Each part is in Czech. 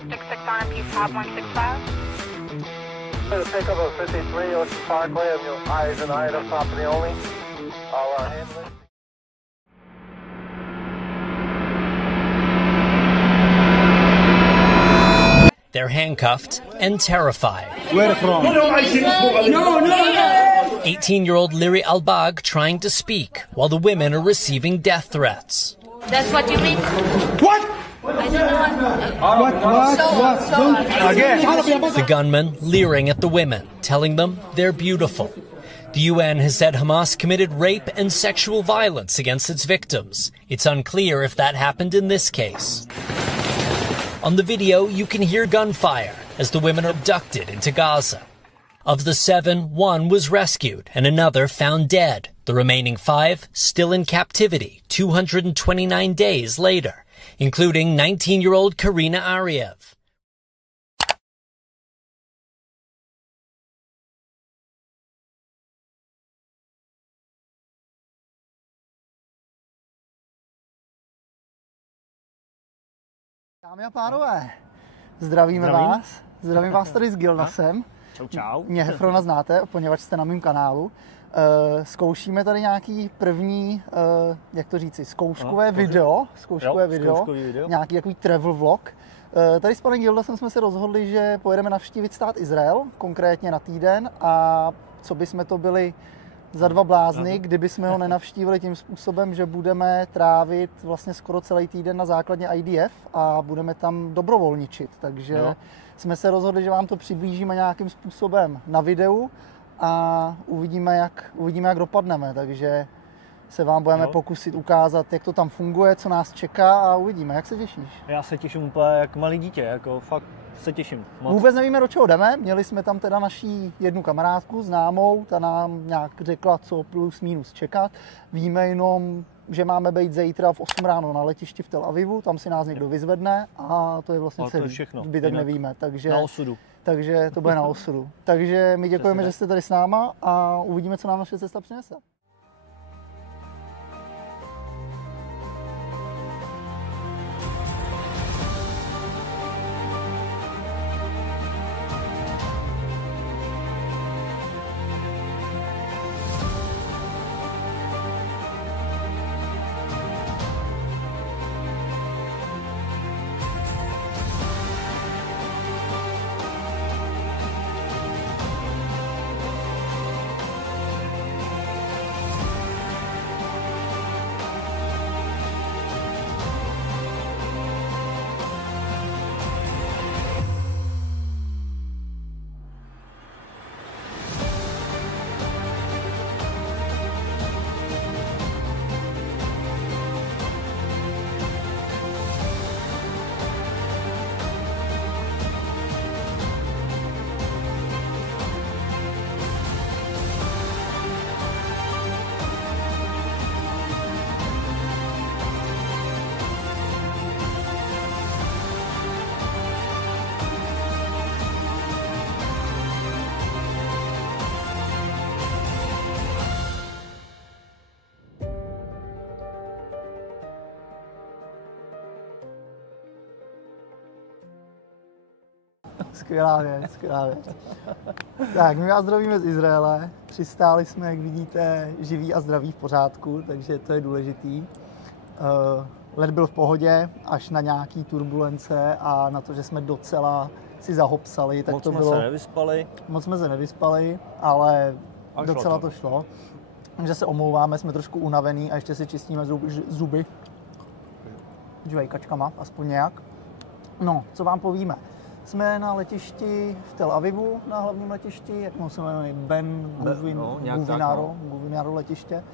66 on a piece top 165. Pick up a 53 Ocean Parkway, have your eyes and item property only. All our handling. They're handcuffed and terrified. Where from? No. 18-year-old Liri Albag trying to speak while the women are receiving death threats. That's what you mean? What? I don't know. What? Again. The gunman leering at the women, telling them they're beautiful. The UN has said Hamas committed rape and sexual violence against its victims. It's unclear if that happened in this case. On the video, you can hear gunfire as the women are abducted into Gaza. Of the 7, 1 was rescued and another found dead. The remaining 5 still in captivity 229 days later, including 19-year-old Karina Ariev. Dámy a pánové, zdravím vás tady s Gilnasem. Čau. Mě Hefrona znáte, poněvadž jste na mém kanálu. Zkoušíme tady nějaký první, jak to říci, zkouškové video, nějaký takový travel vlog. Tady s panem Gildasem jsme se rozhodli, že pojedeme navštívit stát Izrael, konkrétně na týden, a co bychom to byli za dva blázny, kdyby jsme ho nenavštívili tím způsobem, že budeme trávit vlastně skoro celý týden na základně IDF a budeme tam dobrovolničit. Takže jsme se rozhodli, že vám to přiblížíme nějakým způsobem na videu a uvidíme, jak dopadneme. Takže se vám budeme pokusit ukázat, jak to tam funguje, co nás čeká, a uvidíme. Jak se těšíš? Já se těším úplně jak malý dítě, jako fakt se těším moc. Vůbec nevíme, do čeho jdeme. Měli jsme tam teda naší jednu kamarádku známou, ta nám nějak řekla, co plus minus čekat. Víme jenom, že máme být zítra v 8 ráno na letišti v Tel Avivu, tam si nás někdo vyzvedne a to je vlastně celý. Zbytek nevíme, takže na osudu. Takže to bude na osudu. Takže my děkujeme, že jste tady s náma a uvidíme, co nám naše cesta přinese. Skvělá věc. Tak, my vás zdravíme z Izraele. Přistáli jsme, jak vidíte, živí a zdraví, v pořádku, takže to je důležitý. Let byl v pohodě, až na nějaký turbulence a na to, že jsme docela si zahopsali. Tak moc to jsme bylo, se nevyspali. Moc jsme se nevyspali, ale docela to šlo. Takže se omlouváme, jsme trošku unavený a ještě si čistíme zuby. Žvejkačkama, aspoň nějak. No, co vám povíme? Jsme na letišti v Tel Avivu, na hlavním letišti, jak se jmenuje, Guvinaro letiště.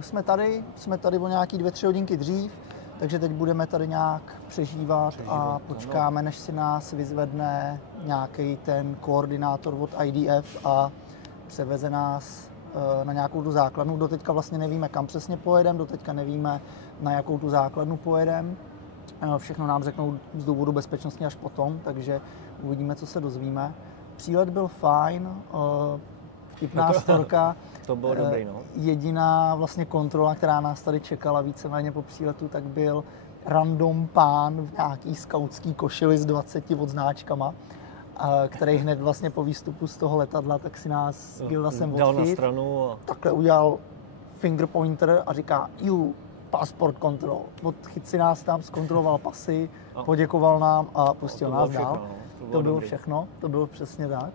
Jsme tady o nějaký 2-3 hodinky dřív, takže teď budeme tady nějak přežívat a počkáme, než si nás vyzvedne nějaký ten koordinátor od IDF a převeze nás na nějakou tu základnu. Doteďka vlastně nevíme, kam přesně pojedeme, doteďka nevíme, na jakou tu základnu pojedeme. Všechno nám řeknou z důvodu bezpečnosti až potom, takže uvidíme, co se dozvíme. Přílet byl fajn, vtipná storka. To bylo dobrý, no. Jediná vlastně kontrola, která nás tady čekala víceméně po příletu, tak byl random pán v nějaký skautský košili s 20 odznáčkama, který hned vlastně po výstupu z toho letadla, tak si nás Gilda sem dal na odchyt. stranu a... Takhle udělal finger pointer a říká you passport control. Odchyt si nás tam, zkontroloval pasy, poděkoval nám a pustil nás dál. To bylo všechno, to bylo přesně tak.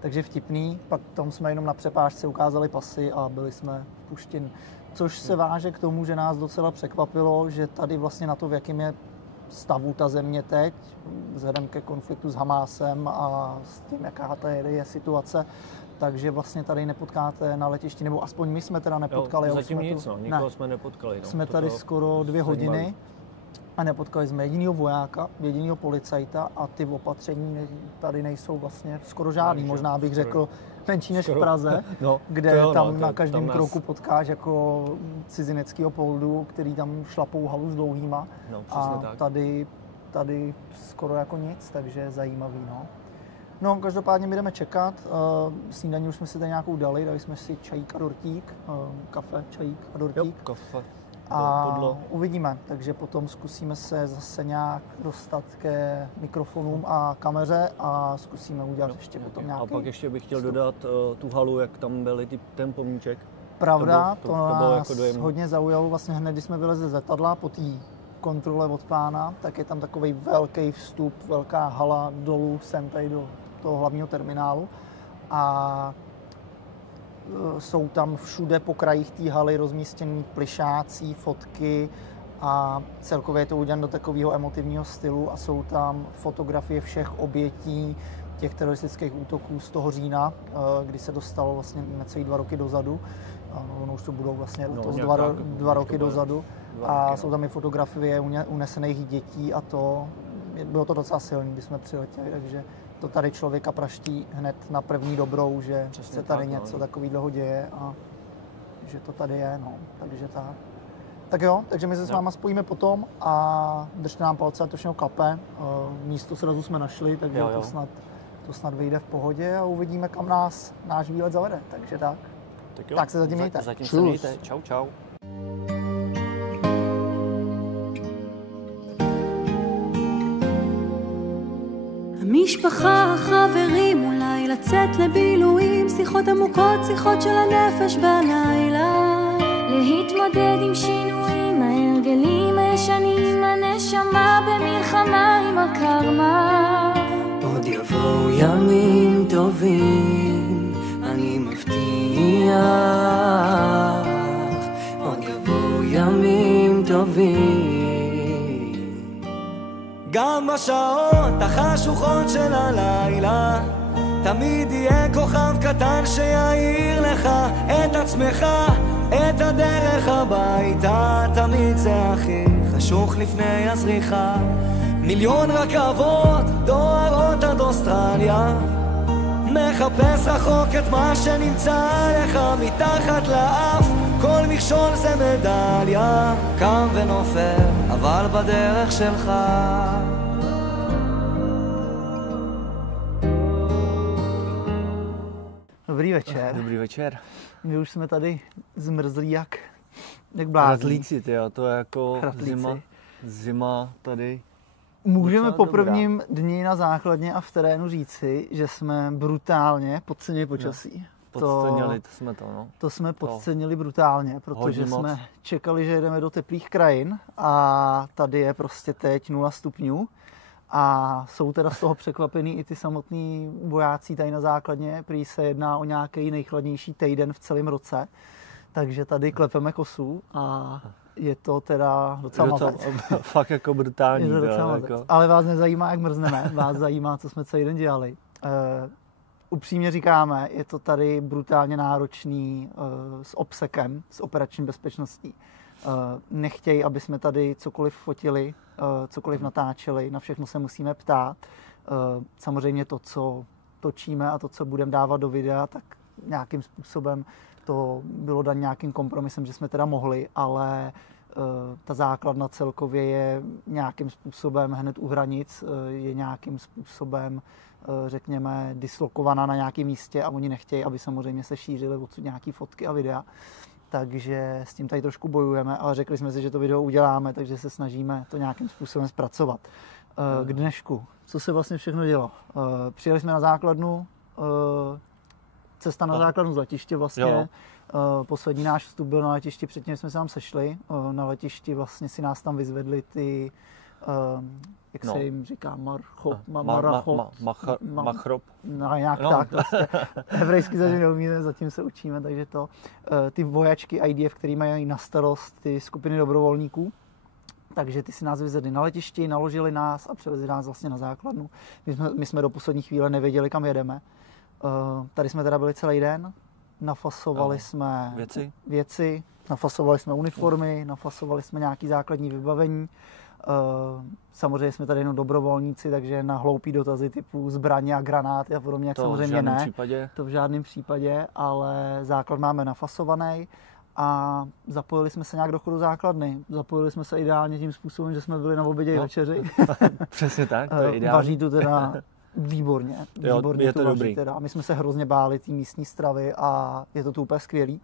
Takže vtipný. Pak tam jsme jenom na přepážce ukázali pasy a byli jsme vpuštěni. Což se váže k tomu, že nás docela překvapilo, že tady vlastně na to, v jakém je stavu ta země teď, vzhledem ke konfliktu s Hamásem a s tím, jaká tady je situace, takže vlastně tady nepotkáte na letišti, nebo aspoň my jsme teda nepotkali. Zatím nic, nikoho jsme nepotkali. Jsme tady skoro 2 hodiny a nepotkali jsme jedinýho vojáka, jedinýho policajta a ty opatření tady nejsou vlastně skoro žádný. Možná bych řekl menší než v Praze, kde tam na každém kroku potkáš jako cizineckého poldu, který tam šlapou halu s dlouhýma. A tady skoro jako nic, takže zajímavý. No, každopádně my jdeme čekat. Snídaní už jsme si tady nějakou dali jsme si čajík a dortík, kafe, čajík a dortík. Jo, kafe. A uvidíme, takže potom zkusíme se zase nějak dostat ke mikrofonům a kameře a zkusíme udělat ještě potom nějaký... A pak ještě bych chtěl dodat tu halu, jak tam byly ten pomníček. Pravda, to nás jako hodně zaujalo, vlastně hned, když jsme vylezli z letadla po té kontrole od pána, tak je tam takový velký vstup, velká hala dolů sem tady do toho hlavního terminálu a jsou tam všude po krajích té haly rozmístěný plišáci, fotky a celkově je to udělané do takového emotivního stylu a jsou tam fotografie všech obětí těch teroristických útoků z toho října, kdy se dostalo vlastně necelý 2 roky dozadu. Ono už to budou vlastně letos 2 roky dozadu. A jsou tam i fotografie unesených dětí a bylo to docela silný, když jsme přiletěli, takže to tady člověka praští hned na první dobrou, že se tady něco takového děje a že to tady je, takže tak. Tak jo, takže my se s váma spojíme potom a držte nám palce, ať to všechno klape. Místo srazu jsme našli, takže to snad vyjde v pohodě a uvidíme, kam nás náš výlet zavede, takže tak. Tak se zatím mějte. Čau, čau. המשפחה, החברים, אולי לצאת לבילויים, שיחות עמוקות, שיחות של הנפש בלילה. להתמודד עם שינויים, ההרגלים הישנים, הנשמה במלחמה עם הקרמה. עוד יבואו ימים טובים, אני מבטיח. עוד יבואו ימים טובים. גם בשעות החשוכות של הלילה תמיד יהיה כוכב קטן שיעיר לך את עצמך, את הדרך הביתה. תמיד זה הכי חשוך לפני הזריחה. 1,000,000 רכבות דוהרות עד אוסטרליה, מחפש רחוק את מה שנמצא לך מתחת לאף. כל מכשול זה מדליה, קם ונופל, אבל בדרך שלך. Dobrý večer. Dobrý večer. My už jsme tady zmrzlí jak blázni. Hratlíci, to je jako zima tady. Můžeme po prvním dni na základně a v terénu říci, že jsme brutálně podcenili počasí. Podcenili jsme to, no. To jsme podcenili brutálně, protože jsme čekali, že jedeme do teplých krajin a tady je prostě teď 0 stupňů. A jsou teda z toho překvapený i ty samotní vojáci tady na základně, prý se jedná o nějaký nejchladnější týden v celém roce. Takže tady klepeme kosu a je to teda docela mazec. Fakt jako brutální. Je to docela mazec. Jako... Ale vás nezajímá, jak mrzneme, vás zajímá, co jsme celý den dělali. Upřímně říkáme, je to tady brutálně náročný s obsekem, s operační bezpečností. Nechtějí, aby jsme tady cokoliv fotili, cokoliv natáčeli, na všechno se musíme ptát. Samozřejmě to, co točíme a to, co budeme dávat do videa, tak nějakým způsobem to bylo dané nějakým kompromisem, že jsme teda mohli, ale ta základna celkově je nějakým způsobem hned u hranic, je nějakým způsobem, řekněme, dislokovaná na nějakém místě a oni nechtějí, aby samozřejmě se šířily odsud nějaké fotky a videa. takže s tím tady trošku bojujeme, ale řekli jsme si, že to video uděláme, takže se snažíme to nějakým způsobem zpracovat. K dnešku, co se vlastně všechno dělo? Přijeli jsme na základnu, cesta na základnu z letiště vlastně. Poslední náš vstup byl na letišti, předtím jsme se tam sešli. Na letišti vlastně si nás tam vyzvedli ty, jak se jim říká, machrop. No, nějak tak. Vlastně. Hebrejsky zatím neumíme, zatím se učíme, takže to. Ty vojačky IDF, který mají na starost ty skupiny dobrovolníků, takže ty si nás vyzvedli na letišti, naložili nás a převezli nás vlastně na základnu. My jsme do poslední chvíle nevěděli, kam jedeme. Tady jsme teda byli celý den, nafasovali jsme věci, nafasovali jsme uniformy, nafasovali jsme nějaké základní vybavení. Samozřejmě jsme tady jenom dobrovolníci, takže na hloupý dotazy typu zbraně a granáty a podobně, jak samozřejmě ne. To v žádném případě, ale základ máme nafasovaný. A zapojili jsme se nějak do chodu základny. Zapojili jsme se ideálně tím způsobem, že jsme byli na obědě i večeři. Přesně tak, to je ideální. Vaří to teda výborně. Výborně je to dobrý. Teda. My jsme se hrozně báli té místní stravy a je to tu úplně skvělý.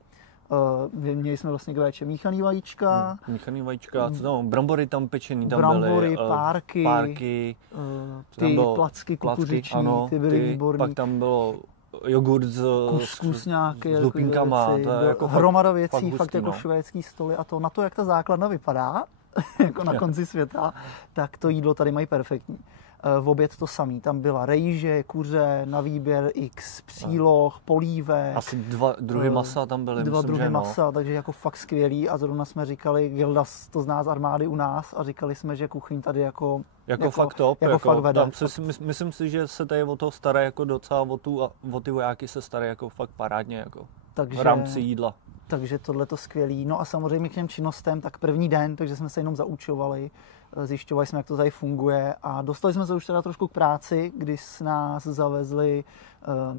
Měli jsme vlastně k véče míchaný vajíčka. Míchaný vajíčka, co tam? Brambory tam pečený, tam brambory, byly. párky, ty placky kukuřiční, ty byly výborný. Pak tam bylo jogurt kuskus nějaký, s lupinkama, to je jako hromada věcí, fakt jako švédský stoly a to na to, jak ta základna vypadá, jako na konci světa, tak to jídlo tady mají perfektní. V oběd to samý, tam byla rejže, kuře, na výběr x příloh, polívek. Asi 2 druhy masa tam byly, 2 druhy masa, takže jako fakt skvělý a zrovna jsme říkali, Gildas to zná z armády u nás a říkali jsme, že kuchyň tady jako fakt top, jako fakt vede. Tam myslím si, že se tady o to stará jako docela o ty vojáky se stará jako fakt parádně jako v rámci jídla. Takže tohle to skvělý. No a samozřejmě k těm činnostem, tak první den, takže jsme se jenom zaučovali, zjišťovali jsme, jak to tady funguje a dostali jsme se už teda trošku k práci, když nás zavezli,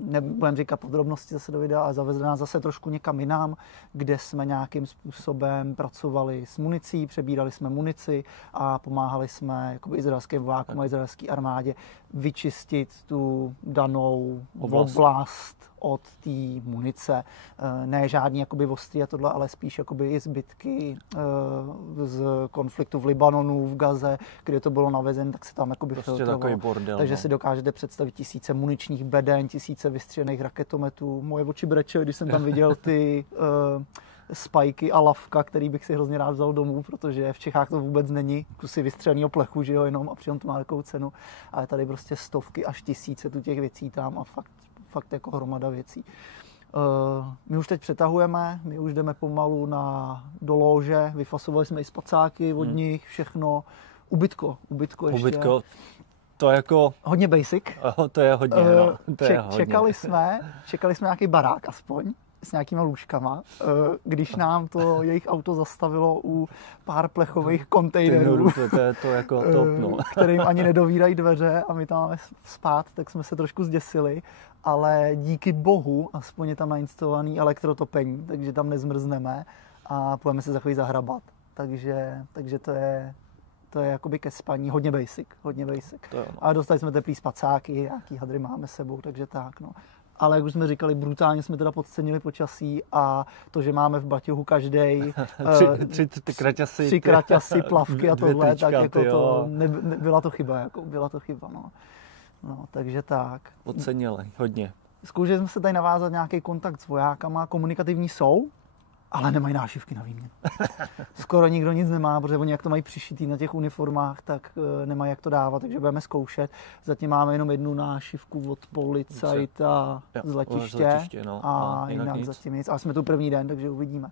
nebudem říkat podrobnosti zase do videa, ale zavezli nás zase trošku někam jinam, kde jsme nějakým způsobem pracovali s municí, přebírali jsme munici a pomáhali jsme jakoby izraelským vojákům a izraelské armádě vyčistit tu danou oblast od té munice. Ne žádný jakoby ostrý a tohle, ale spíš jakoby i zbytky z konfliktu v Libanonu, v Gaze, kde to bylo navezen, tak se tam jakoby filtrovalo. Takže si dokážete představit tisíce muničních beden, tisíce vystřelených raketometů. Moje oči brečely, když jsem tam viděl ty spajky a lavka, který bych si hrozně rád vzal domů, protože v Čechách to vůbec není kusy vystřeleného plechu, že jo, jenom a přitom to má takovou cenu. Ale tady prostě stovky až tisíce tu těch věcí tam a fakt jako hromada věcí. My už teď přetahujeme, my už jdeme pomalu do lóže, vyfasovali jsme i spacáky od nich, všechno. Ubytko ještě. Ubytko, to je jako... Hodně basic. To je hodně, Čekali jsme nějaký barák aspoň, s nějakýma lůžkama, když nám to jejich auto zastavilo u pár plechových kontejnerů, to je to jako top, no. kterým ani nedovírají dveře a my tam máme spát, tak jsme se trošku zděsili, ale díky bohu aspoň je tam nainstalovaný elektrotopení, takže tam nezmrzneme a půjdeme se za chvíli zahrabat. Takže to je jakoby ke spaní hodně basic. To je, no. Ale dostali jsme teplý spacáky, nějaký hadry máme sebou, takže tak, no. Ale jak už jsme říkali, brutálně jsme teda podcenili počasí a to, že máme v baťohu každej tři kraťasy, plavky a tohle, tak jako to byla to chyba, no. No, takže tak. Podcenili, hodně. Zkoušeli jsme se tady navázat nějaký kontakt s vojákama, komunikativní jsou, ale nemají nášivky na výměnu. Skoro nikdo nic nemá, protože oni jak to mají přišitý na těch uniformách, tak nemají jak to dávat, takže budeme zkoušet. Zatím máme jenom jednu nášivku od policajta z letiště no. a jinak zatím nic. Ale jsme tu první den, takže uvidíme.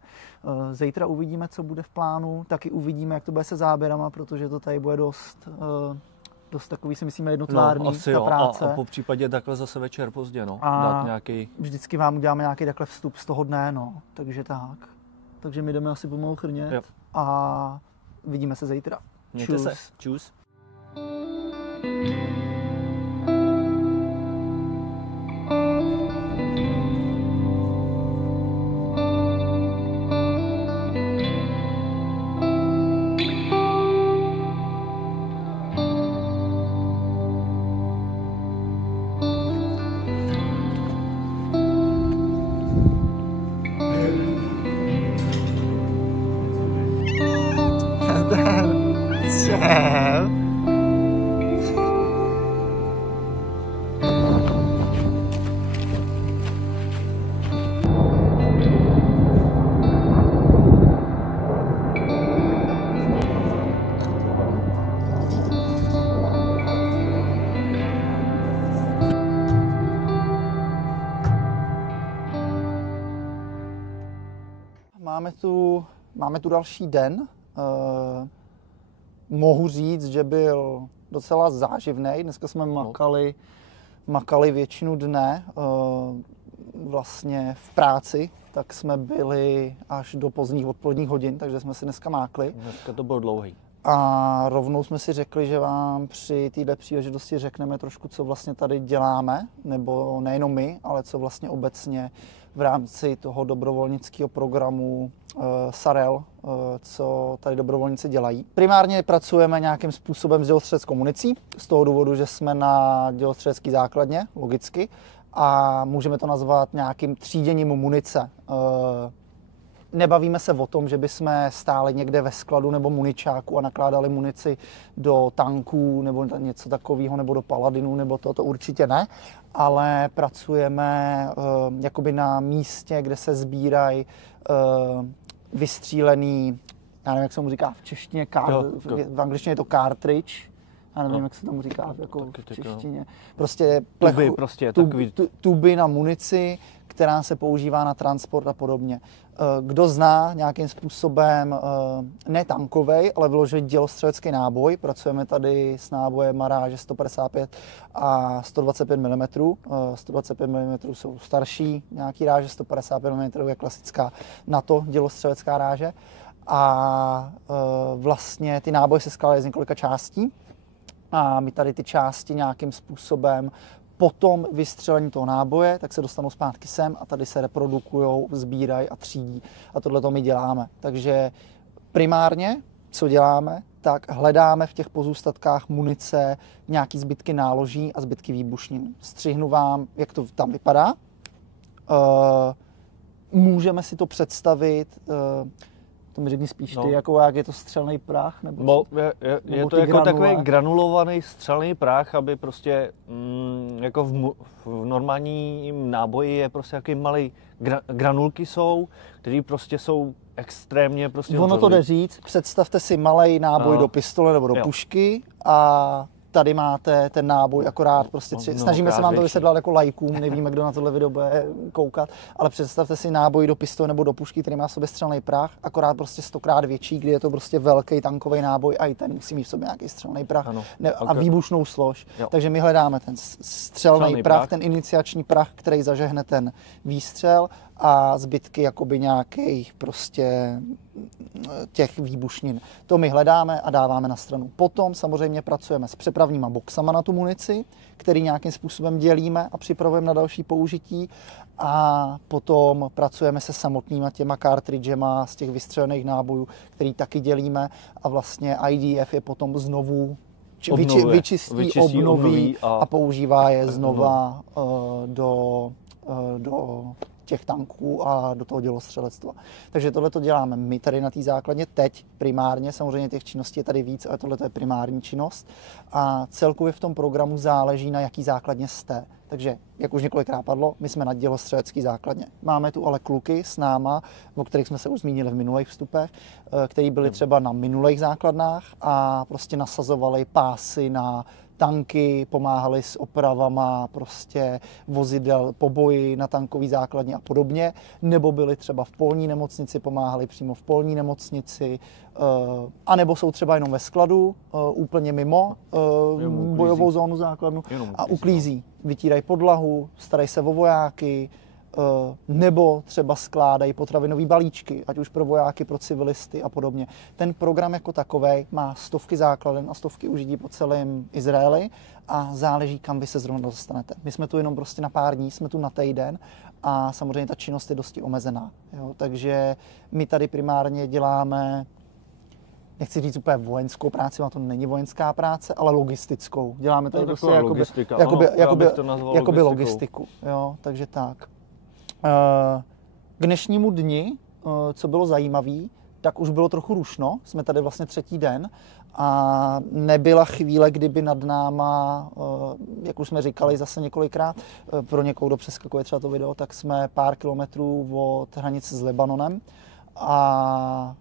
Zítra uvidíme, co bude v plánu, taky uvidíme, jak to bude se záběrama, protože to tady bude dost takový, si myslíme, jednotvárný, asi ta práce. A po případě takhle zase večer pozdě, no. Dát nějaký... Vždycky vám uděláme nějaký takhle vstup z toho dne, no. Takže tak. Takže my jdeme asi pomalu chrnět a vidíme se zítra. Mějte se. Čus. máme tu další den. Mohu říct, že byl docela záživný. Dneska jsme makali většinu dne vlastně v práci, tak jsme byli až do pozdních odpoledních hodin, takže jsme si dneska mákli. Dneska to bylo dlouhý. A rovnou jsme si řekli, že vám při této příležitosti řekneme trošku, co vlastně tady děláme, nebo nejenom my, ale co vlastně obecně v rámci toho dobrovolnického programu Sarel, co tady dobrovolníci dělají. Primárně pracujeme nějakým způsobem s dělostřeleckou municí, z toho důvodu, že jsme na dělostřelecké základně, logicky, a můžeme to nazvat nějakým tříděním munice. Nebavíme se o tom, že bychom stáli někde ve skladu nebo muničáku a nakládali munici do tanků nebo něco takového, nebo do paladinů, nebo to určitě ne, ale pracujeme jakoby na místě, kde se sbírají vystřílený, já nevím, jak se mu říká v češtině, v angličtině je to cartridge, já nevím, jak se tomu říká jako v češtině. Prostě tuby na munici, která se používá na transport a podobně. Kdo zná nějakým způsobem, ne tankovej, ale vyložený dělostřelecký náboj, pracujeme tady s nábojem ráže 155 a 125 mm. 125 mm jsou starší, nějaký ráže, 155 mm je klasická NATO dělostřelecká ráže. A vlastně ty náboje se skládají z několika částí a my tady ty části nějakým způsobem potom vystřelení toho náboje, tak se dostanou zpátky sem a tady se reprodukujou, sbírají a třídí. A tohle to my děláme. Takže primárně, co děláme, tak hledáme v těch pozůstatkách munice nějaký zbytky náloží a zbytky výbušnin. Střihnu vám, jak to tam vypadá. Můžeme si to představit, to mi řekni spíš ty, jako jak je to střelný prach? Nebo je to jako takový granulovaný střelný prach, aby prostě jako v normálním náboji je prostě jaký malý granulky jsou, které prostě jsou extrémně prostě ono to jde říct, představte si malej náboj do pistole nebo do pušky a tady máte ten náboj akorát prostě snažíme se vám to vysvětlit jako lajkům, nevíme, kdo na tohle video bude koukat, ale představte si náboj do pistole nebo do pušky, který má v sobě střelný prach, akorát prostě 100krát větší, kdy je to prostě velký tankový náboj a i ten musí mít v sobě nějaký střelný prach a výbušnou slož. Takže my hledáme ten střelný prach, ten iniciační prach, který zažehne ten výstřel a zbytky jakoby nějakých prostě těch výbušnin. To my hledáme a dáváme na stranu. Potom samozřejmě pracujeme s přepravníma boxama na tu munici, který nějakým způsobem dělíme a připravujeme na další použití. A potom pracujeme se samotnýma těma cartridgema z těch vystřelených nábojů, který taky dělíme a vlastně IDF je potom znovu vyčistí, obnoví a používá je znova do těch tanků a do toho dělostřelectva. Takže tohle to děláme my tady na té základně teď primárně, samozřejmě těch činností je tady víc, ale tohle je primární činnost a celkově v tom programu záleží, na jaký základně jste. Takže, jak už několikrát padlo, my jsme na dělostřelecký základně. Máme tu ale kluky s náma, o kterých jsme se už zmínili v minulých vstupech, který byli třeba na minulých základnách a prostě nasazovali pásy na tanky, pomáhali s opravama prostě vozidel po boji na tankový základně a podobně, nebo byli třeba v polní nemocnici, pomáhali přímo v polní nemocnici, anebo jsou třeba jenom ve skladu, úplně mimo bojovou zónu základnu a uklízí. Vytírají podlahu, starají se o vojáky, nebo třeba skládají potravinové balíčky, ať už pro vojáky, pro civilisty a podobně. Ten program jako takovej má stovky základen a stovky užití po celém Izraeli a záleží, kam vy se zrovna dostanete. My jsme tu jenom prostě na pár dní, jsme tu na týden a samozřejmě ta činnost je dosti omezená. Jo? Takže my tady primárně děláme, nechci říct úplně vojenskou práci, to není vojenská práce, ale logistickou. Děláme tady prostě jakoby logistiku. Jo? Takže tak. K dnešnímu dni, co bylo zajímavé, tak už bylo trochu rušno, jsme tady vlastně třetí den a nebyla chvíle, kdyby nad náma, jak už jsme říkali zase několikrát, pro někoho, kdo přeskakuje třeba to video, tak jsme pár kilometrů od hranice s Libanonem a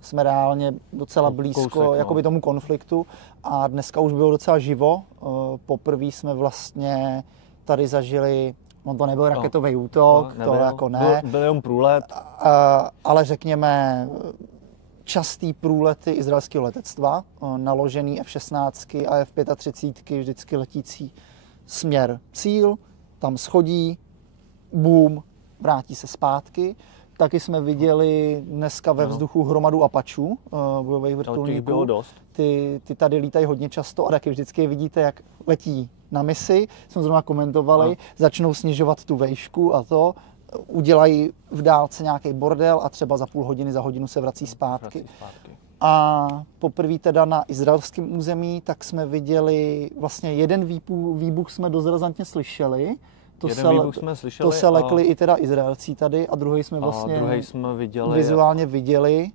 jsme reálně docela blízko jakoby tomu konfliktu a dneska už bylo docela živo. Poprvé jsme vlastně tady zažili On to nebyl raketový útok, nebyl, to jako ne. Byl jenom průlet. Ale řekněme, častý průlety izraelského letectva, naložený F-16 a F-35 vždycky letící směr cíl, tam schodí, boom, vrátí se zpátky. Taky jsme viděli dneska ve vzduchu hromadu Apačů, bojových vrtulníků. Bylo dost. Ty tady lítají hodně často a taky vždycky vidíte, jak letí na misi, jsme zrovna komentovali, začnou snižovat tu vejšku a to, udělají v dálce nějaký bordel a třeba za půl hodiny, za hodinu se vrací zpátky. A poprvé teda na izraelském území, tak jsme viděli, vlastně jeden výbuch jsme dost razantně slyšeli. To se lekli i teda Izraelci tady a druhý jsme vlastně vizuálně viděli.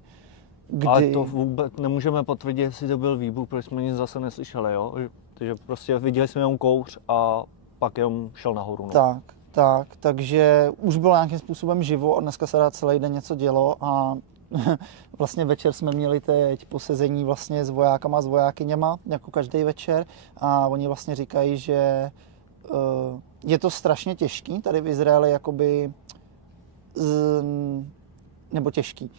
Ale to vůbec nemůžeme potvrdit, jestli to byl výbuch, protože jsme nic zase neslyšeli, jo? Takže prostě viděli jsme jenom kouř a pak jenom šel nahoru. No. Takže už bylo nějakým způsobem živo a dneska se celý den něco dělo a vlastně večer jsme měli teď posezení vlastně s vojákama, s vojákyněma, jako každý večer a oni vlastně říkají, že je to strašně těžký tady v Izraeli, jakoby, nebo těžký.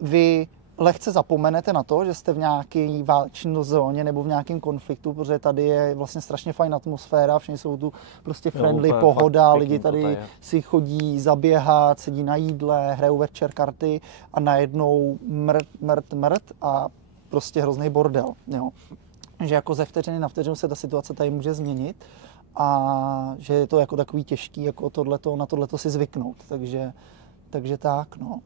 Vy lehce zapomenete na to, že jste v nějaké válečné zóně nebo v nějakém konfliktu, protože tady je vlastně strašně fajn atmosféra, všichni jsou tu prostě friendly, pohoda, lidi tady si chodí zaběhat, sedí na jídle, hrajou večer karty a najednou mrt a prostě hrozný bordel. Jo. Že jako ze vteřiny na vteřinu se ta situace tady může změnit a že je to jako takový těžký, jako na tohleto si zvyknout. Takže tak, no.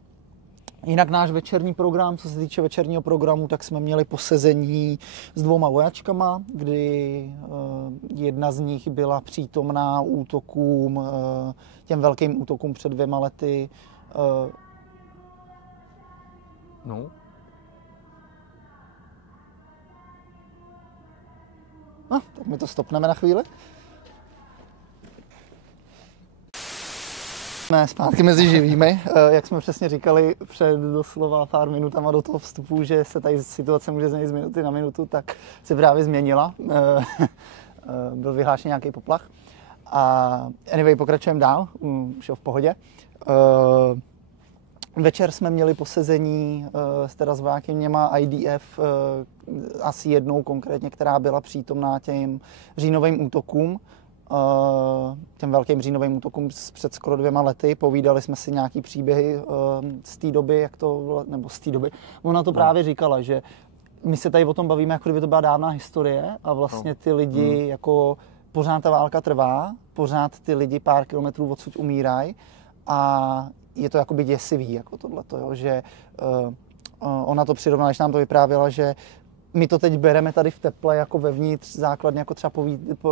Jinak náš večerní program, co se týče večerního programu, tak jsme měli posezení s 2 vojačkama, kdy jedna z nich byla přítomná útokům, těm velkým útokům před 2 lety. Tak my to stopneme na chvíli. Jsme zpátky mezi živými, jak jsme přesně říkali před doslova pár minutama do toho vstupu, že se tady situace může změnit z minuty na minutu, tak se právě změnila. Byl vyhlášen nějaký poplach. A anyway, pokračujeme dál, už je v pohodě. Večer jsme měli posezení teda s vojákyněma IDF, asi jednou konkrétně, která byla přítomná těm říjnovým útokům. Těm velkým říjnovým útokům před skoro 2 lety. Povídali jsme si nějaký příběhy z té doby, nebo z té doby. Ona to právě říkala, že my se tady o tom bavíme, jako kdyby to byla dávná historie a vlastně ty lidi, jako pořád ta válka trvá, pořád ty lidi pár kilometrů odsud umírají a je to jakoby děsivý, jako tohleto, jo, že ona to přirovnala, když nám to vyprávěla, že my to teď bereme tady v teple jako vevnitř základně jako třeba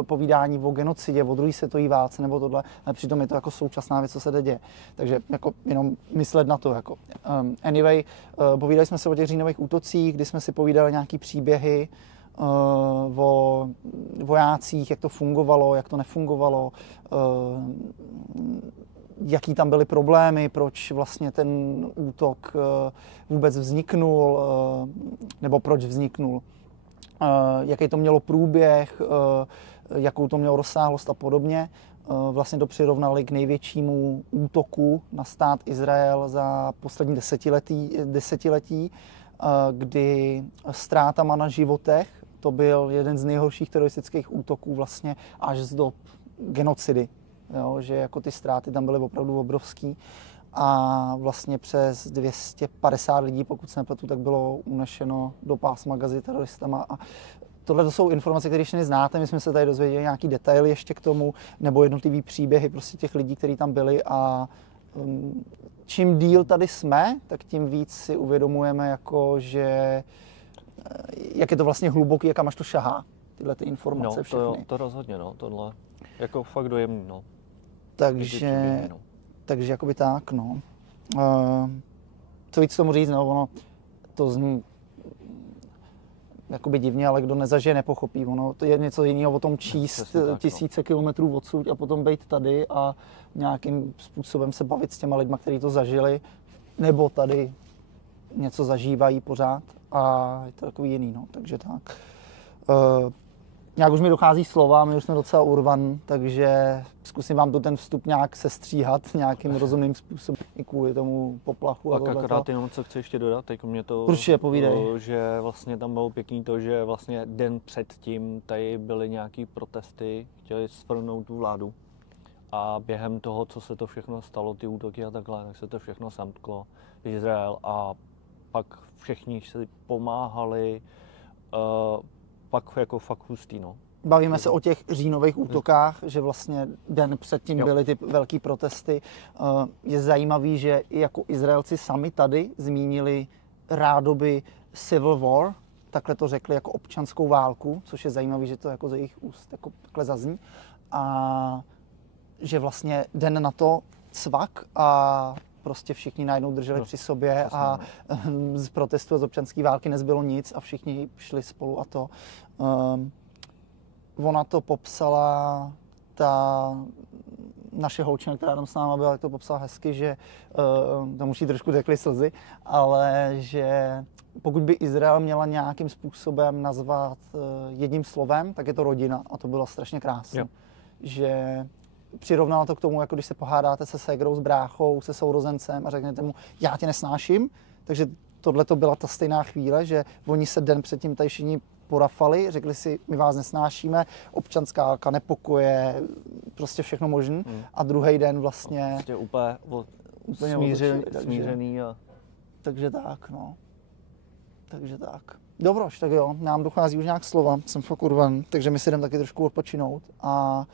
povídání o genocidě, o druhé světové válce nebo tohle, ale přitom je to jako současná věc, co se děje. Takže jako jenom myslet na to. Jako. Anyway, povídali jsme se o těch říjnových útocích, kdy jsme si povídali nějaký příběhy o vojácích, jak to fungovalo, jak to nefungovalo, jaký tam byly problémy, proč vlastně ten útok vůbec vzniknul, nebo proč vzniknul, jaký to mělo průběh, jakou to mělo rozsáhlost a podobně. Vlastně to přirovnali k největšímu útoku na stát Izrael za poslední desetiletí, kdy ztrátama na životech, to byl jeden z nejhorších teroristických útoků vlastně až z dob genocidy. Jo, že jako ty ztráty tam byly opravdu obrovský a vlastně přes 250 lidí, pokud se nepletu, tak bylo unešeno do pásma Gazy teroristama. A tohle to jsou informace, které ještě neznáte, my jsme se tady dozvěděli nějaký detaily ještě k tomu, nebo jednotlivý příběhy prostě těch lidí, kteří tam byli a čím díl tady jsme, tak tím víc si uvědomujeme, jako, že jak je to vlastně hluboký, jak až to šahá, tyhle ty informace všechny. To rozhodně, no, tohle jako fakt dojemný, no. Takže jakoby tak, no. Co víc tomu říct, no, ono to zní jakoby divně, ale kdo nezažije, nepochopí. Ono to je něco jiného o tom číst tisíce kilometrů odsud a potom být tady a nějakým způsobem se bavit s těma lidma, kteří to zažili, nebo tady něco zažívají pořád a je to takový jiný, no, takže tak. nějak už mi dochází slova, my už jsme docela urvan, takže zkusím vám tu ten vstup nějak sestříhat nějakým rozumným způsobem i kvůli tomu poplachu. Tak akorát jenom co chci ještě dodat, teď mě to, určitě povídej. Že vlastně tam bylo pěkný to, že vlastně den předtím tady byly nějaký protesty, chtěli svrhnout tu vládu. A během toho, co se to všechno stalo, ty útoky a takhle, tak se to všechno semklo Izrael a pak všichni si pomáhali, pak jako fakt hustý, no. Bavíme se o těch říjnových útokách, že vlastně den předtím byly ty velké protesty. Je zajímavý, že i jako Izraelci sami tady zmínili rádoby civil war, takhle to řekli jako občanskou válku, což je zajímavý, že to jako ze jejich úst jako takhle zazní. A že vlastně den na to cvak a prostě všichni najednou drželi při sobě a z protestu a z občanské války nezbylo nic a všichni šli spolu a to. Ona to popsala, ta naše holčina, která tam s náma byla, to popsala hezky, že tam už jí trošku tekly slzy, ale že pokud by Izrael měla nějakým způsobem nazvat jedním slovem, tak je to rodina a to bylo strašně krásné. Že přirovnala to k tomu, jako když se pohádáte se ségrou, s bráchou, se sourozencem a řeknete mu, já tě nesnáším, takže tohle to byla ta stejná chvíle, že oni se den předtím tady všichni porafali, řekli si, my vás nesnášíme, občanská válka, nepokoje, prostě všechno možné. A druhý den vlastně... Prostě úplně smířený. Takže tak, no. Takže tak. Dobroš, tak jo, nám dochází už nějak slova, jsem fakt urvan, takže my si jdeme taky trošku odpočinout a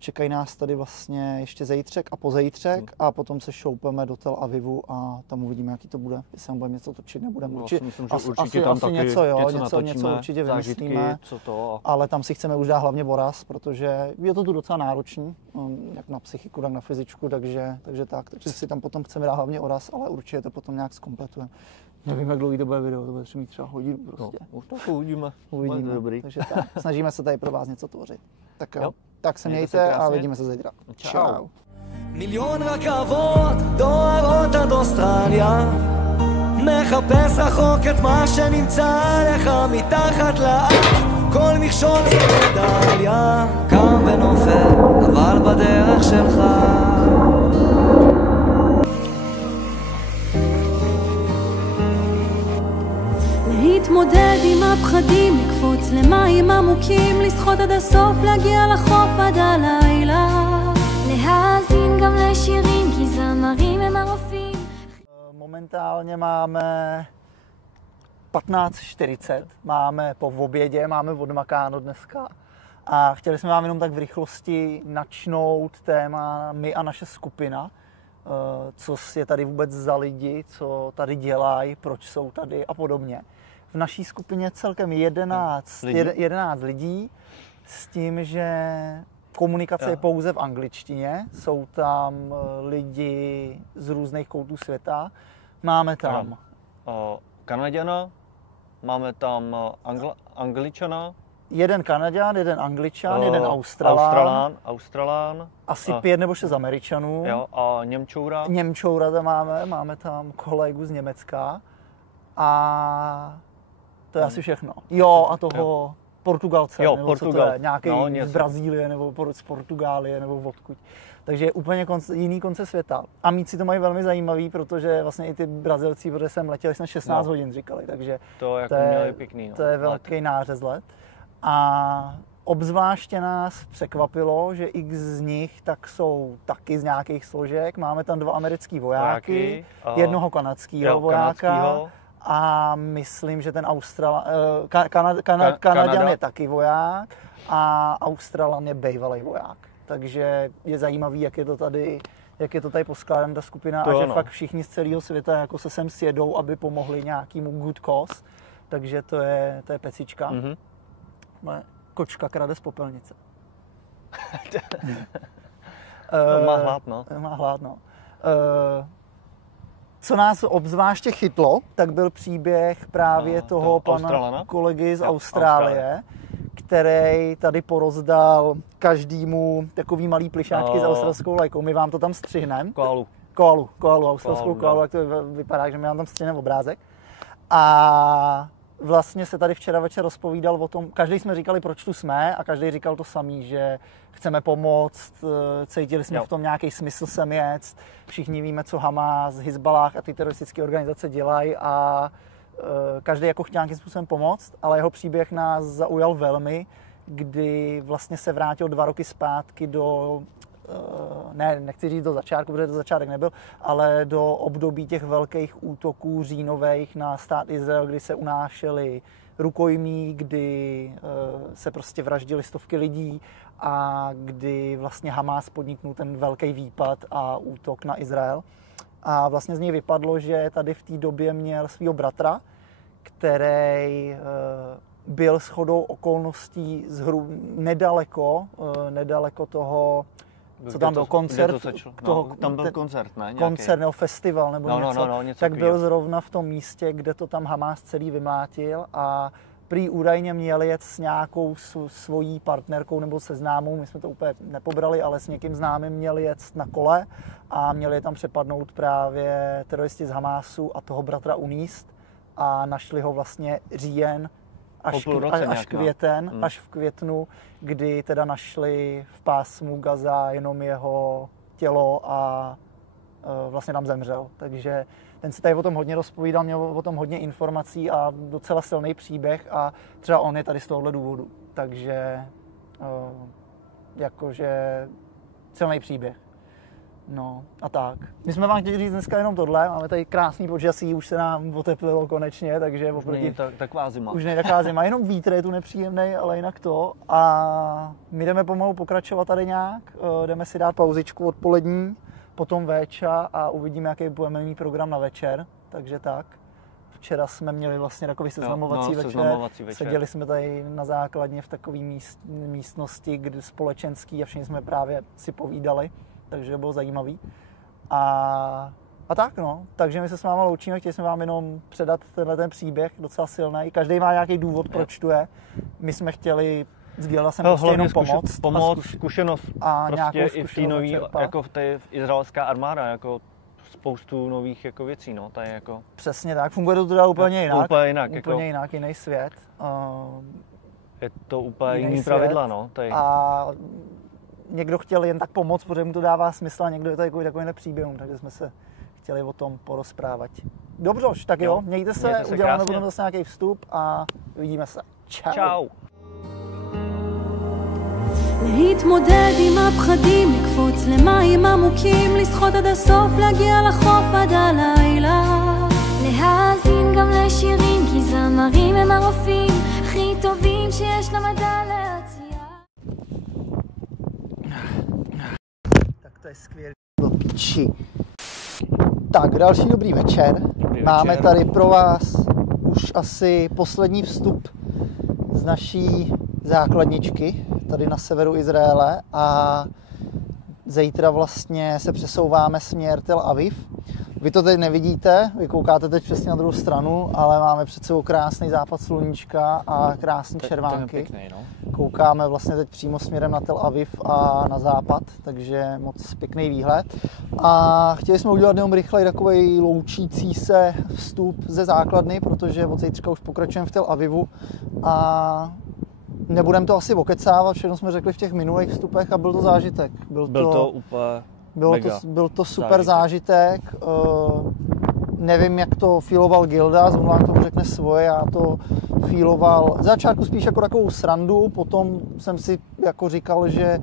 čekají nás tady vlastně ještě zítřek a pozítřek a potom se šoupeme do Tel Avivu a tam uvidíme, jaký to bude. Jestli tam budeme něco točit, nebudeme. Myslím, že určitě tam taky něco určitě vymyslíme, ale tam si chceme už dát hlavně voraz, protože je to tu docela náročný, jak na psychiku, tak na fyzičku, takže si tam potom chceme dát hlavně voraz, ale určitě to potom nějak zkompletujeme. Nevím, jak dlouhý to bude video, to bude mít třeba hodinu prostě. No, tak uvidíme. Dobrý. Takže tak, snažíme se tady pro vás něco tvořit. Tak jo. Tak se mějte a vidíme se zítra. Čau. מיליון רכבות דוהרות עד אוסטרליה מחפש רחוק את מה שנמצא לך מתחת לאף כל מכשול זה מדליה קם ונופל אבל בדרך שלך להתמודד עם הפחדים, לקפוץ למים עמוקים, לשחות עד הסוף, להגיע לחוף עד הלילה להאזין גם לשירים, כי זמרים הם הרופאים. Momentálně máme 15:40, máme po obědě, máme odmakáno dneska a chtěli jsme vám jenom tak v rychlosti načnout téma my a naše skupina, co je tady vůbec za lidi, co tady dělají, proč jsou tady a podobně. V naší skupině celkem 11 lidí s tím, že komunikace je pouze v angličtině. Jsou tam lidi z různých koutů světa. Máme tam Kanaďana, máme tam Angličana. Jeden Kanaďan, jeden Angličan, jeden Australán. Asi 5 nebo 6 Američanů. Jo, a Němčoura tam máme tam kolegu z Německa. A to je asi všechno. Jo, a toho Portugalce, nebo co to je, nějaký z Brazílie, nebo z Portugálie, nebo odkud. Takže úplně jiný konce světa. A míci to mají velmi zajímavý, protože vlastně i ty Brazilci, protože jsem letěli, jsme 16 hodin říkali, takže to je pěkný. To je velký nářez let. A obzvláště nás překvapilo, že x z nich tak jsou taky z nějakých složek. Máme tam 2 americký vojáky, jednoho kanadského vojáka. A myslím, že ten Kanaďan je taky voják a Australan je bývalý voják. Takže je zajímavý, jak je to tady poskládaná ta skupina a že fakt všichni z celého světa jako se sem sjedou, aby pomohli nějakému good cause. Takže to je pecička. Kočka krade z popelnice. Má hlad, no. Co nás obzvláště chytlo, tak byl příběh právě toho pana kolegy z Austrálie, který tady porozdal každému takový malý plišáčky s australskou lajkou. My vám to tam střihneme. Koalu, australskou koalu, jak to vypadá, že my vám tam střihneme obrázek. A vlastně se tady včera večer rozpovídal o tom, každý jsme říkali, proč tu jsme a každý říkal to samý, že chceme pomoct, cítili jsme v tom nějaký smysl sem jet, všichni víme, co Hamas, Hizballah a ty teroristické organizace dělají a každý jako chtěl nějakým způsobem pomoct, ale jeho příběh nás zaujal velmi, kdy vlastně se vrátil 2 roky zpátky do, nechci říct do začátku, protože to začátek nebyl, ale do období těch velkých útoků říjnových na stát Izrael, kdy se unášeli rukojmí, kdy se prostě vraždili stovky lidí a kdy vlastně Hamas podniknul ten velký výpad a útok na Izrael. A vlastně z něj vypadlo, že tady v té době měl svého bratra, který byl shodou okolností nedaleko toho, co tam byl, koncert. Tam byl koncert, ne? Koncert nebo festival nebo něco tak byl zrovna v tom místě, kde to tam Hamas celý vymlátil a prý údajně měli jet s nějakou svojí partnerkou nebo se známou, my jsme to úplně nepobrali, ale s někým známým měli jet na kole a měli tam přepadnout právě teroristi z Hamásu a toho bratra uníst a našli ho vlastně říjen až v květnu, kdy teda našli v pásmu Gaza jenom jeho tělo a vlastně tam zemřel. Takže ten se tady o tom hodně rozpovídal, měl o tom hodně informací a docela silný příběh a třeba on je tady z tohohle důvodu. Takže jakože silný příběh. No a tak. My jsme vám chtěli říct dneska jenom tohle, máme tady krásný počasí, už se nám oteplilo konečně, takže oproti... taková zima. Už není taková zima, jenom vítr je tu nepříjemný, ale jinak to. A my jdeme pomalu pokračovat tady nějak, jdeme si dát pauzičku odpolední, potom véča a uvidíme, jaký budeme mít program na večer, takže tak. Včera jsme měli vlastně takový seznamovací večer. Seděli jsme tady na základně v takové místnosti, kde společenský a všichni jsme právě si povídali. Takže to bylo zajímavý. A tak no, takže my se s váma loučíme, chtěli jsme vám jenom předat ten příběh, docela silný. Každý má nějaký důvod, proč tu je. My jsme chtěli, sdělila jsem prostě jenom pomoc, zkušenost a prostě i v té nový, jako v té izraelská armáda, jako spoustu nových jako věcí, no, tady jako... Přesně tak, funguje to teda úplně jinak. Úplně jinak, jiný svět. Je to úplně jiný pravidla, no, tady. A někdo chtěl jen tak pomoct, protože mu to dává smysl a někdo je to takový příběh, takže jsme se chtěli o tom porozprávat. Dobře, tak jo, mějte se uděláme potom zase nějaký vstup a uvidíme se. Čau. Čau. להתמודד עם הפחדים, לקפוץ למים עמוקים, לשחות עד הסוף, להגיע לחוף עד הלילה. להאזין גם לשירים, כי זמרים הם הרופאים הכי טובים שיש למדע להציע. Tak to je skvělý do piči. Tak, další dobrý večer. Máme tady pro vás už asi poslední vstup z naší základničky tady na severu Izraele a zítra vlastně se přesouváme směr Tel Aviv. Vy to teď nevidíte, vy koukáte teď přesně na druhou stranu, ale máme před sebou krásný západ sluníčka a krásný červánky. Pěkný, no. Koukáme vlastně teď přímo směrem na Tel Aviv a na západ, takže moc pěkný výhled. A chtěli jsme udělat jenom rychlej takovej loučící se vstup ze základny, protože od zítřka už pokračujeme v Tel Avivu a nebudeme to asi okecávat, všechno jsme řekli v těch minulých vstupech a byl to zážitek. Byl to super zážitek. Nevím, jak to feeloval Gilda, znovu vám tomu řekne svoje, já to feeloval z začátku spíš jako takovou srandu, potom jsem si jako říkal, že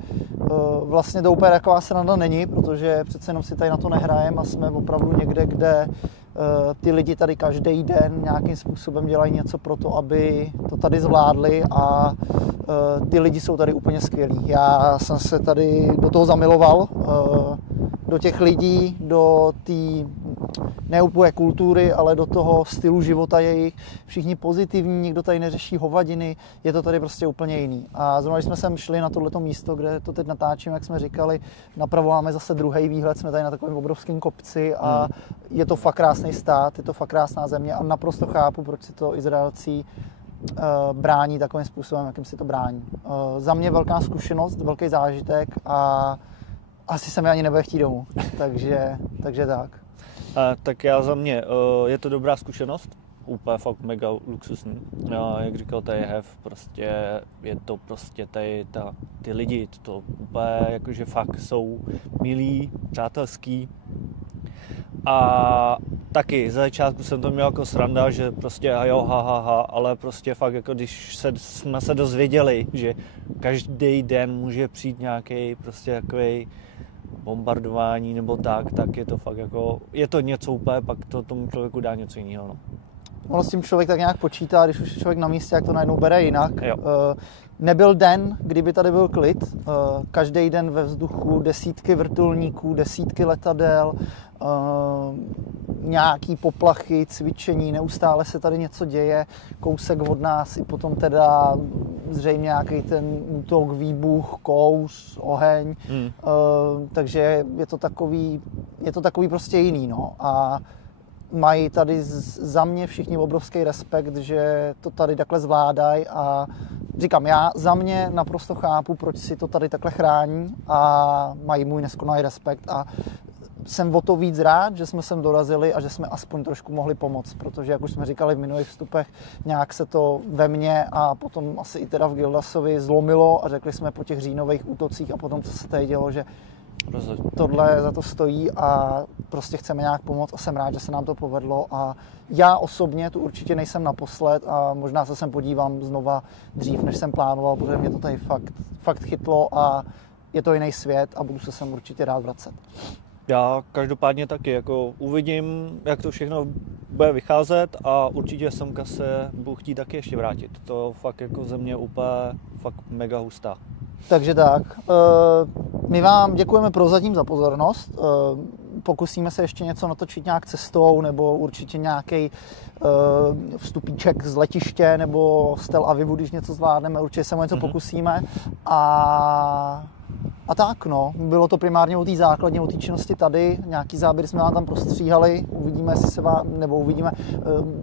vlastně to úplně taková sranda není, protože přece jenom si tady na to nehrajeme a jsme opravdu někde, kde ty lidi tady každý den nějakým způsobem dělají něco pro to, aby to tady zvládli a ty lidi jsou tady úplně skvělí. Já jsem se tady do toho zamiloval, do těch lidí, do té ne úplně kultury, ale do toho stylu života jejich. Všichni pozitivní, nikdo tady neřeší hovadiny, je to tady prostě úplně jiný. A zrovna, když jsme sem šli na tohleto místo, kde to teď natáčím, jak jsme říkali, napravo máme zase druhý výhled, jsme tady na takovém obrovském kopci a je to fakt krásný stát, je to fakt krásná země a naprosto chápu, proč si to Izraelci brání takovým způsobem, jakým si to brání. Za mě velká zkušenost, velký zážitek a asi se mi ani nebude chtít domů, takže tak. Tak já za mě, je to dobrá zkušenost, úplně fakt mega luxusní. No, jak říkal tady Hev, prostě je to prostě tady ty lidi, to úplně jakože fakt jsou milí, přátelský. A taky za začátku jsem to měl jako sranda, že prostě jo, ale prostě fakt jako když jsme se dozvěděli, že každý den může přijít nějaký prostě takový bombardování nebo tak je to fakt jako, je to něco úplně, pak to tomu člověku dá něco jiného. No. Ono s tím člověk tak nějak počítá, když už je člověk na místě, jak to najednou bere jinak. Nebyl den, kdyby tady byl klid. Každý den ve vzduchu desítky vrtulníků, desítky letadel, nějaký poplachy, cvičení, neustále se tady něco děje, kousek od nás i potom teda zřejmě nějaký ten útok, výbuch, kous, oheň, takže je to takový prostě jiný, no. A mají tady za mě všichni obrovský respekt, že to tady takhle zvládají a říkám, já za mě naprosto chápu, proč si to tady takhle chrání a mají můj neskonalý respekt a jsem o to víc rád, že jsme sem dorazili a že jsme aspoň trošku mohli pomoct, protože jak už jsme říkali v minulých vstupech, nějak se to ve mně a potom asi i teda v Gildasovi zlomilo a řekli jsme po těch říjnových útocích a potom, co se tady dělo, že tohle za to stojí a prostě chceme nějak pomoct a jsem rád, že se nám to povedlo a já osobně tu určitě nejsem naposled a možná se sem podívám znova dřív, než jsem plánoval, protože mě to tady fakt chytlo a je to jiný svět a budu se sem určitě rád vracet. Já každopádně taky, jako uvidím, jak to všechno bude vycházet a určitě semka se budu chtít taky ještě vrátit. To fakt jako země úplně fakt mega hustá. Takže tak, my vám děkujeme prozatím za pozornost, pokusíme se ještě něco natočit nějak cestou nebo určitě nějaký vstupíček z letiště nebo z Tel Avivu, když něco zvládneme, určitě se o něco pokusíme a tak no, bylo to primárně o té základně, o té činnosti tady, nějaký záběry jsme vám tam prostříhali, uvidíme, jestli se vám, nebo uvidíme,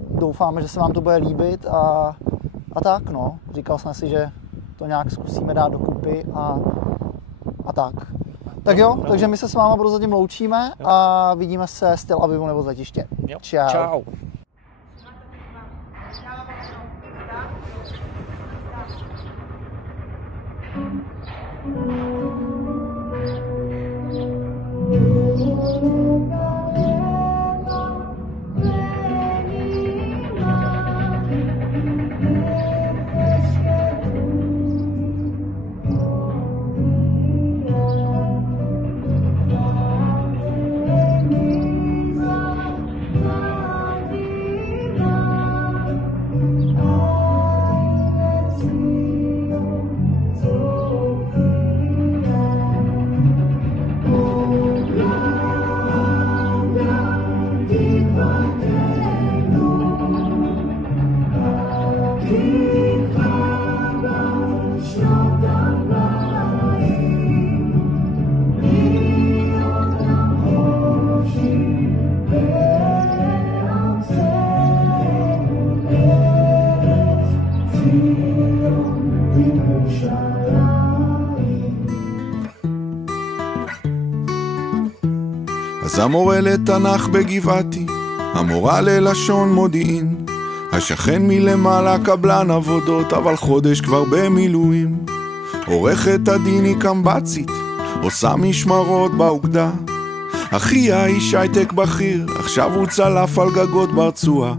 doufáme, že se vám to bude líbit a tak no, říkal jsem si, že to nějak zkusíme dát dokupy a tak. Tak jo, takže my se s váma prozatím loučíme a vidíme se z Tel Avivu nebo z letiště. Čau. Čau. אז המורה לתנ"ך בגבעתי, המורה ללשון מודיעין, השכן מלמעלה קבלן עבודות, אבל חודש כבר במילואים. עורכת הדין היא קמבצית, עושה משמרות באוגדה. אחיה איש הייטק בכיר, עכשיו הוא צלף על גגות ברצועה.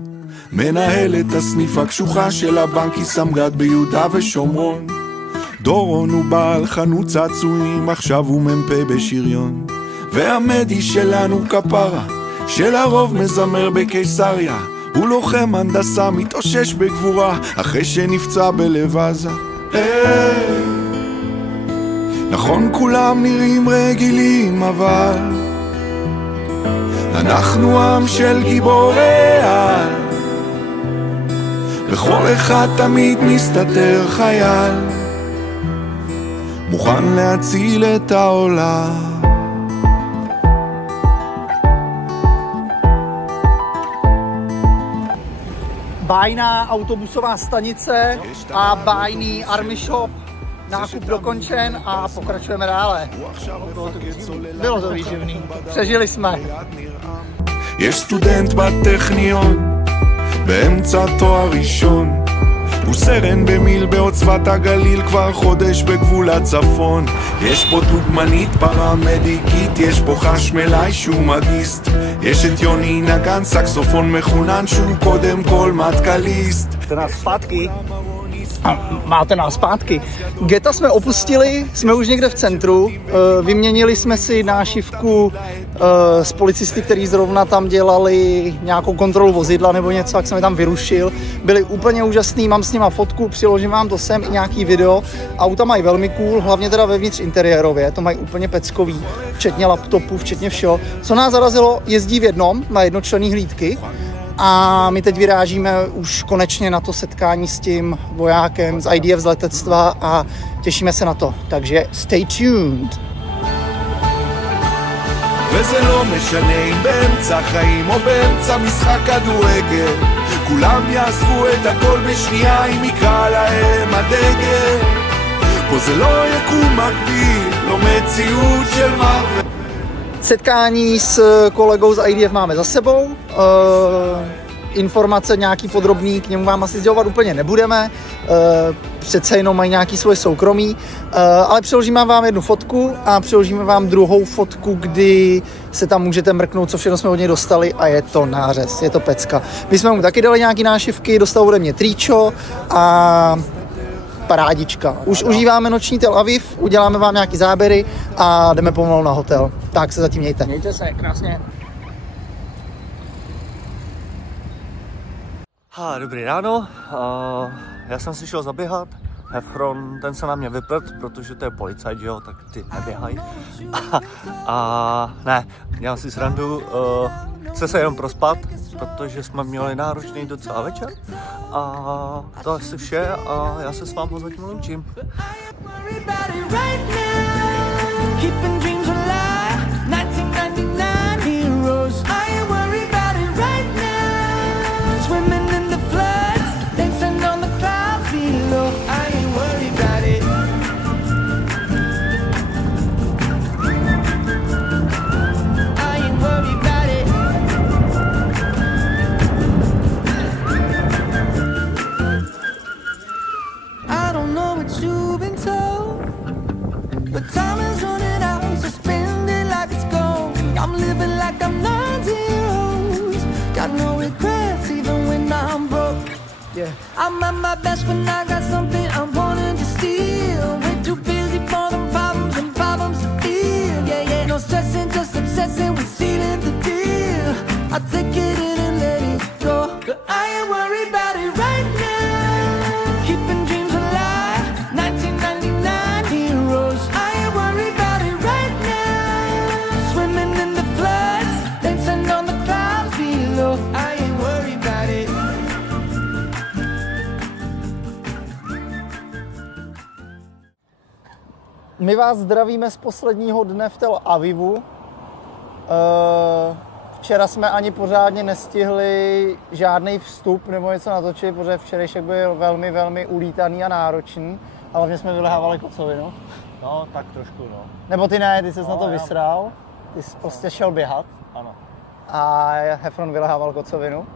מנהל את הסניף הקשוחה של הבנק, היא סמג"ד ביהודה ושומרון. דורון הוא בעל חנות צעצועים, עכשיו הוא מ"פ בשריון. והמדי שלנו כפרה, שלרוב מזמר בקיסריה. הוא לוחם הנדסה, מתאושש בגבורה, אחרי שנפצע בלב עזה. נכון כולם נראים רגילים, אבל אנחנו עם של גיבורי על. לכל אחד תמיד מסתתר חייל, מוכן להציל את העולם. Bájná autobusová stanice a bájný Army Shop. Nákup dokončen a pokračujeme dále. Bylo to výživný. Přežili jsme. יש סטודנט בטכניון, באמצע תואר ראשון. הוא סרן במיל בעוצבת הגליל, כבר חודש בגבול הצפון. יש פה דוגמנית פרמדיקית, יש פה חשמלאי שהוא מגיסט, יש את יוני נגן סקסופון מחונן שהוא קודם כל מטכליסט. Máte nás zpátky. Geta jsme opustili, jsme už někde v centru, vyměnili jsme si nášivku s policisty, kteří zrovna tam dělali nějakou kontrolu vozidla nebo něco, jak jsem je tam vyrušil. Byli úplně úžasný, mám s nima fotku, přiložím vám to sem i nějaký video. Auta mají velmi cool, hlavně teda vevnitř interiérově, to mají úplně peckový, včetně laptopů, včetně všeho. Co nás zarazilo, jezdí v jednom, má jednočlenný hlídky. A my teď vyrážíme už konečně na to setkání s tím vojákem z IDF z letectva a těšíme se na to. Takže stay tuned. וזה לא משנה אם באמצע חיים או באמצע משחק כדורגל, כולם יעזבו את הכל בשנייה אם יקרא להם הדגל. פה זה לא יקום מקביל, לא מציאות של מרוויל. Setkání s kolegou z IDF máme za sebou. Informace nějaký podrobný k němu vám asi sdělovat úplně nebudeme. Přece jenom mají nějaký svoje soukromí. Ale přiložíme vám jednu fotku a přiložíme vám druhou fotku, kdy se tam můžete mrknout, co všechno jsme od něj dostali a je to nářez, je to pecka. My jsme mu taky dali nějaký nášivky, dostal ode mě tričo a parádička. Už užíváme noční Tel Aviv, uděláme vám nějaký záběry a jdeme pomalu na hotel. Tak se zatím mějte. Mějte se, krásně. Dobrý ráno, já jsem si šel zaběhat. Hefron, ten se na mě vyprt, protože to je policajt, že jo, tak ty neběhají. Ne, dělám si srandu, chci se jenom prospat, protože jsme měli náročný docela večer. A to asi vše a já se s vámi zatím loučím. I'm at my best when I got something I'm wanting to steal. Way too busy for them problems and problems to feel. Yeah, no stressing, just obsessing with sealing the deal. I take it in and let it go, but I ain't worried about it right now. Keeping dreams alive, 1999 heroes. I ain't worried about it right now. Swimming in the floods, dancing on the clouds below. I ain't worried about it. My vás zdravíme z posledního dne v Tel Avivu. Včera jsme ani pořádně nestihli žádný vstup nebo něco natočit, protože včerejšek byl velmi, velmi ulítaný a náročný. A hlavně jsme vylehávali kocovinu. No, tak trošku, no. Nebo ty ne, ty jsi na to vysrál. Ty jsi prostě šel běhat. Ano. A Hefron vylehával kocovinu.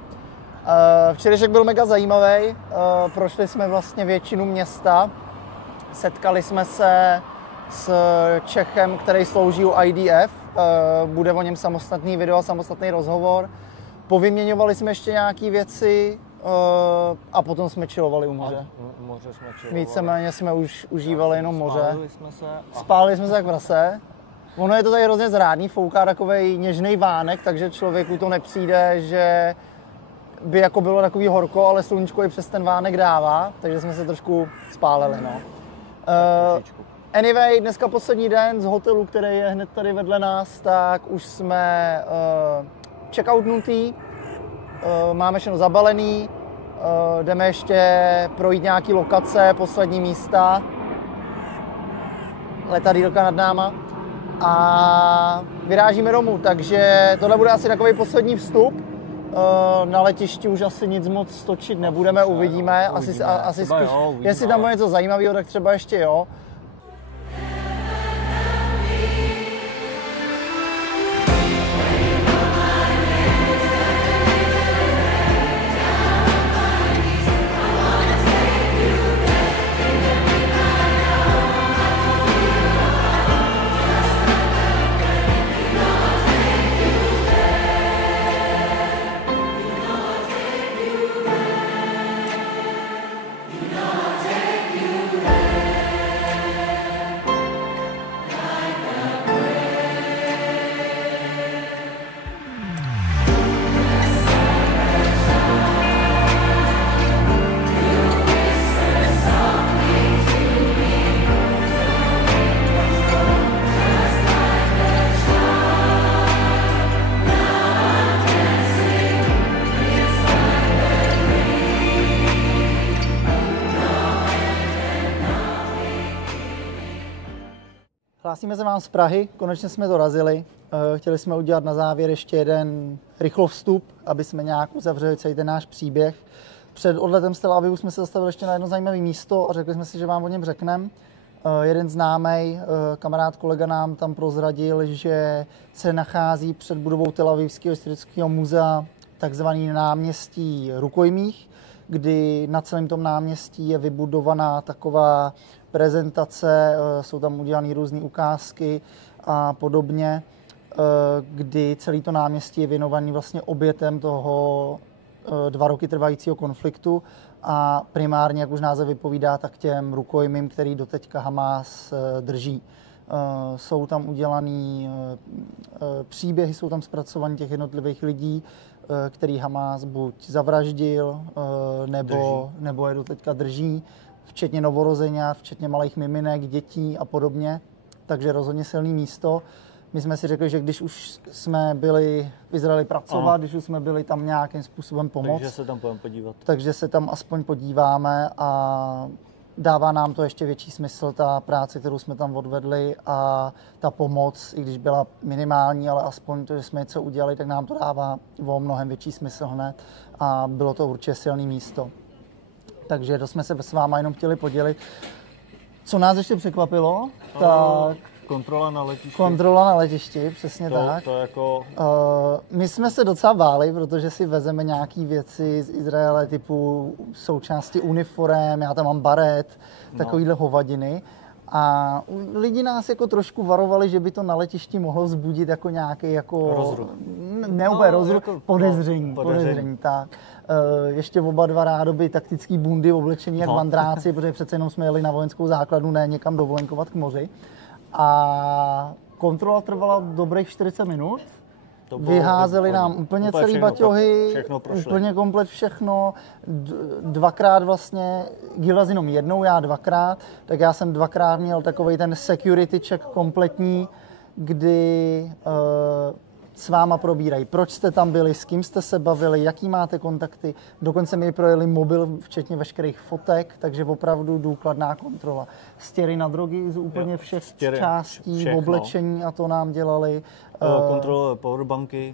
Včerejšek byl mega zajímavý. Prošli jsme vlastně většinu města. Setkali jsme se s Čechem, který slouží u IDF. Bude o něm samostatný video, samostatný rozhovor. Povyměňovali jsme ještě nějaké věci a potom jsme chillovali u moře. Moře jsme chillovali. Víceméně jsme už užívali jenom moře. Spálili jsme se jak vrase. Ono je to tady hrozně zrádný, fouká takovej něžnej vánek, takže člověku to nepřijde, že by jako bylo takový horko, ale sluníčko i přes ten vánek dává, takže jsme se trošku spálili, no. Anyway, dneska poslední den z hotelu, který je hned tady vedle nás, tak už jsme checkoutnutý, máme všechno zabalený, jdeme ještě projít nějaký lokace, poslední místa, letadýlka nad náma a vyrážíme domů, takže tohle bude asi takový poslední vstup. Na letišti už asi nic moc točit nebudeme, uvidíme. Asi spíš, jestli tam bude něco zajímavého, tak třeba ještě jo. Hlásíme se vám z Prahy, konečně jsme dorazili. Chtěli jsme udělat na závěr ještě jeden rychlovstup, aby jsme nějak uzavřeli celý ten náš příběh. Před odletem z Tel Avivu jsme se zastavili ještě na jedno zajímavé místo a řekli jsme si, že vám o něm řekneme. Jeden známý kamarád, kolega nám tam prozradil, že se nachází před budovou Tel Avivského historického muzea takzvaný náměstí rukojmích, kdy na celém tom náměstí je vybudovaná taková prezentace, jsou tam udělané různé ukázky a podobně, kdy celé to náměstí je věnovaný vlastně obětem toho 2 roky trvajícího konfliktu a primárně, jak už název vypovídá, tak těm rukojmím, který doteďka Hamás drží. Jsou tam udělaný příběhy, jsou tam zpracovaní těch jednotlivých lidí, který Hamás buď zavraždil, nebo je doteďka drží, včetně novorozeňat, včetně malých miminek, dětí a podobně. Takže rozhodně silný místo. My jsme si řekli, že když už jsme byli v Izraeli pracovat, když už jsme byli tam nějakým způsobem pomoct, takže se tam půjdeme podívat. Takže se tam aspoň podíváme a dává nám to ještě větší smysl, ta práce, kterou jsme tam odvedli a ta pomoc, i když byla minimální, ale aspoň to, že jsme něco udělali, tak nám to dává o mnohem větší smysl hned a bylo to určitě silné místo. Takže to jsme se s váma jenom chtěli podělit. Co nás ještě překvapilo, tak... Kontrola na letišti. Kontrola na letišti, přesně tak. To jako... My jsme se docela báli, protože si vezeme nějaké věci z Izraele typu součásti uniform, já tam mám baret, takovýhle hovadiny. A lidi nás jako trošku varovali, že by to na letišti mohlo vzbudit jako nějaký jako... Rozruch. Ne úplně rozruch, jako podezření, tak. Ještě oba dva rádoby taktický bundy oblečení jak vandráci, protože přece jenom jsme jeli na vojenskou základnu, ne někam dovolenkovat k moři. A kontrola trvala dobrých 40 minut. Vyházeli nám úplně celý baťohy, úplně komplet všechno. Dvakrát vlastně, Gildas jenom jednou, já dvakrát, tak já jsem dvakrát měl takovej ten security check kompletní, kdy s váma probírají, proč jste tam byli, s kým jste se bavili, jaký máte kontakty. Dokonce mi projeli mobil, včetně veškerých fotek, takže opravdu důkladná kontrola. Stěry na drogy z úplně všech částí, všechno. Oblečení a to nám dělali. Kontrola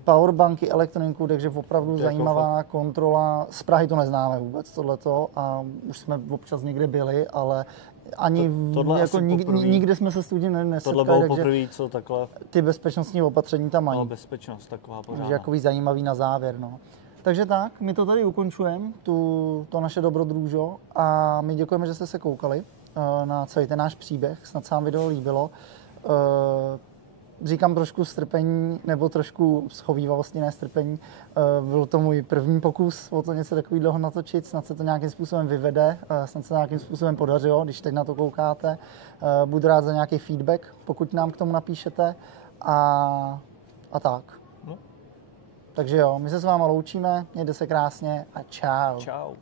powerbanky, elektroniku, takže opravdu zajímavá kontrola. Z Prahy to neznáme vůbec tohleto a už jsme občas někde byli, ale ani jako nikde jsme se s tím nesetkali. Tohle bylo poprvé, co takhle. Ty bezpečnostní opatření tam mají. No, bezpečnost taková pořádná. Takže jakový zajímavý na závěr, no. Takže tak, my to tady ukončujeme, to naše dobrodružo a my děkujeme, že jste se koukali na celý ten náš příběh, snad se vám video líbilo. Říkám trošku strpení, nebo trošku schovívavosti, ne strpení. Byl to můj první pokus o to něco takového natočit, snad se to nějakým způsobem vyvede, snad se nějakým způsobem podařilo, když teď na to koukáte. Budu rád za nějaký feedback, pokud nám k tomu napíšete a tak. No. Takže jo, my se s váma loučíme, mějte se krásně a čau. Čau.